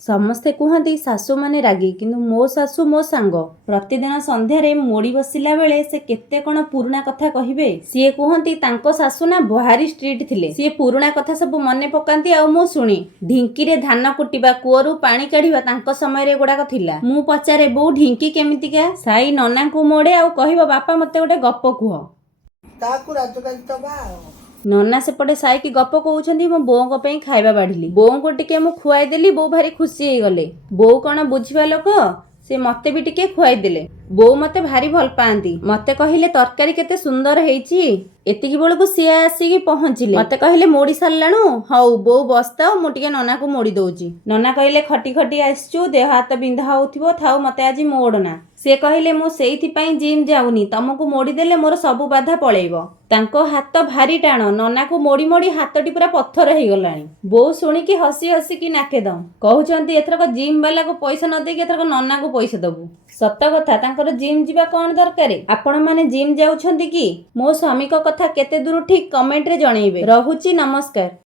ସମସ୍ତେ କୁହନ୍ତି ଶାଶୁ ମାନେ ରାଗି, କିନ୍ତୁ ମୋ ଶାଶୁ ମୋ ସାଙ୍ଗ। ପ୍ରତିଦିନ ସନ୍ଧ୍ୟାରେ ମୋଡ଼ି ବସିଲା ବେଳେ ସେ କେତେ କ'ଣ ପୁରୁଣା କଥା କହିବେ। ସିଏ କୁହନ୍ତି ତାଙ୍କ ଶାଶୁ ନା ଭାରି ଷ୍ଟ୍ରିକ୍ଟ ଥିଲେ। ସିଏ ପୁରୁଣା କଥା ସବୁ ମନେ ପକାନ୍ତି ଆଉ ମୁଁ ଶୁଣେ। ଢିଙ୍କିରେ ଧାନ କୁଟିବା, କୂଅରୁ ପାଣି କାଢିବା ତାଙ୍କ ସମୟରେ ଏଗୁଡାକ ଥିଲା। ମୁଁ ପଚାରେ ବୋଉ ଢିଙ୍କି କେମିତିକା? ସାଇ ନନାଙ୍କୁ ମୋଡ଼େ ଆଉ କହିବ ବାପା ମତେ ଗୋଟେ ଗପ କୁହ। ତାକୁ ରାଜକାଜି ଦବା ଆଉ। ନନା ସେପଟେ ସାଇକି ଗପ କହୁଛନ୍ତି, ମୋ ବୋଉଙ୍କ ପାଇଁ ଖାଇବା ବାଢିଲି। ବୋଉଙ୍କୁ ଟିକେ ମୁଁ ଖୁଆଇଦେଲି, ବୋଉ ଭାରି ଖୁସି ହେଇଗଲେ। ବୋଉ କ'ଣ ବୁଝିବା ଲୋକ, ସେ ମତେ ବି ଟିକେ ଖୁଆଇଦେଲେ। ବୋଉ ମତେ ଭାରି ଭଲ ପାଆନ୍ତି। ମତେ କହିଲେ ତରକାରୀ କେତେ ସୁନ୍ଦର ହେଇଛି। ଏତିକି ବେଳକୁ ସିଏ ଆସିକି ପହଞ୍ଚିଲେ। ମତେ କହିଲେ ମୋଡ଼ି ସାରିଲାଣୁ? ହଉ ବୋଉ ବସ୍ତାଅ, ମୁଁ ଟିକେ ନନାକୁ ମୋଡ଼ି ଦଉଛି। ନନା କହିଲେ ଖଟି ଖଟି ଆସିଛୁ, ଦେହ ହାତ ବିନ୍ଧା ହଉଥିବ, ଥାଉ ମତେ ଆଜି ମୋଡ଼ନା। ସେ କହିଲେ ମୁଁ ସେଇଥିପାଇଁ ଜିମ୍ ଯାଉନି, ତମକୁ ମୋଡ଼ି ଦେଲେ ମୋର ସବୁ ବାଧା ପଳେଇବ। ତାଙ୍କ ହାତ ଭାରି ଟାଣ, ନନାକୁ ମୋଡ଼ି ମୋଡ଼ି ହାତଟି ପୁରା ପଥର ହେଇଗଲାଣି। ବୋଉ ଶୁଣିକି ହସି ହସିକି ନାକେଦମ। କହୁଛନ୍ତି ଏଥରକ ଜିମ୍ ବାଲାକୁ ପଇସା ନ ଦେଇକି ଏଥରକ ନନାକୁ ପଇସା ଦବୁ। ସତ କଥା, ତାଙ୍କର ଜିମ୍ ଯିବା କ'ଣ ଦରକାର? ଆପଣମାନେ ଜିମ୍ ଯାଉଛନ୍ତି କି? ମୋ ସ୍ୱାମୀଙ୍କ କଥା କେତେ ଦୂର ଠିକ୍ କମେଣ୍ଟରେ ଜଣେଇବେ। ରହୁଛି, ନମସ୍କାର।